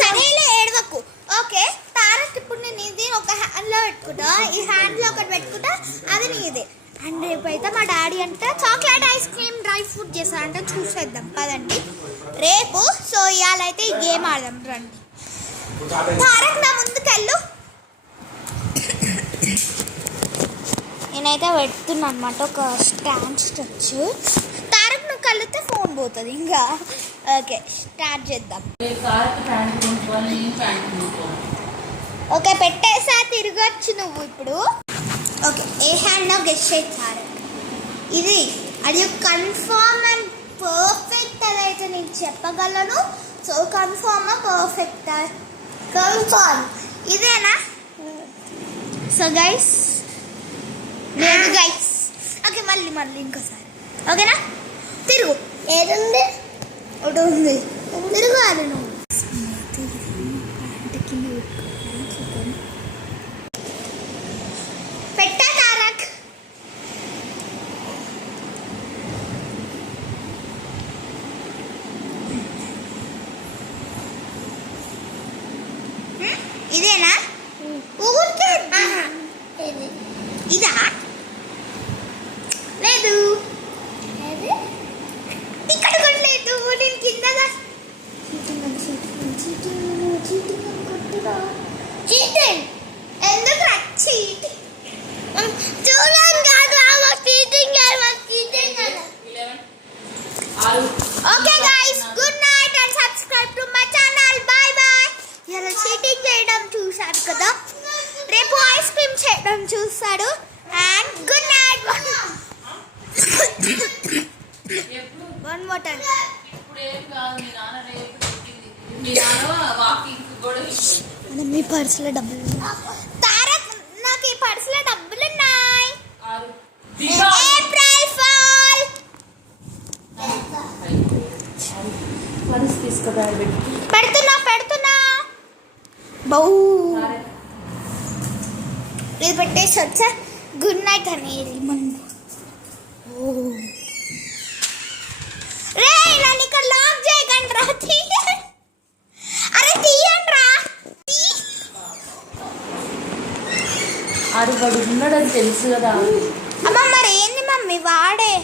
సరేలే ఏడవకు. ఓకే తారక్, ఇప్పుడు నేను ఇది ఒక హ్యాండ్లో పెట్టుకుంటా, ఈ హ్యాండ్లో ఒకటి పెట్టుకుంటా, అది నీదే. అండ్ రేపైతే మా డాడీ అంటే chocolate ice cream dry fruit చేస్తారంటే చూసేద్దాం పదండి రేపు. సో ఇవాళైతే ఈ గేమ్ ఆడదాం రండి. తారక్ నా ముందుకెళ్ళు. నేనైతే పెడుతున్నా అనమాట ఒక స్టాండ్ స్టచ్. తారక్ నువ్వు కలిగితే ఫోన్ పోతుంది ఇంకా. ఓకే స్టార్ట్ చేద్దాం. ఓకే పెట్టేసా, తిరగచ్చు నువ్వు ఇప్పుడు. ఓకే ఏ హ్యాండ్లో గెస్ చేస్తారు ఇది? అది కన్ఫర్మ్ అండ్ పర్ఫెక్ట్ అదైతే నేను చెప్పగలను. So confirm perfect? కన్ఫర్మ్ ఇదేనా? సో గైస్ లేదు గైస్. ఓకే మళ్ళీ ఇంకోసారి ఓకేనా? తిరుగు. ఏదుంది? ఒకటి ఉంది, తిరగాలి నువ్వు. పెట్టా తారక్. ఇదేనా? ఇదా? లేదు ఇక్కడ కూడా లేదు. నేను కిందగా చీటింగ్ ఎందుకు? చీటింగ్ చూడండి కాదు, cheating okay guys, good night and subscribe to my channel. Bye bye. ఇలా చీటింగ్ చేయడం చూశారు కదా, రేపు ఐస్ క్రీమ్ చేయడం చూస్తాడు. And good night. One more time. మీ పర్సులో డబ్బులు తారక్, నాకు ఈ పర్సులో డబ్బులు ఉన్నాయి. April fool. పెడుతున్నా బౌ ఇది పెట్టేసి వచ్చా. గుడ్ నైట్ అనేది ముందు. రే నన్ను ఇక్కడ లాక్ చేయకండి రా. అరే తీయండి రా. అది వాడు ఉన్నాడని తెలుసు కదా. అమ్మ మరి ఏంది మమ్మీ వాడే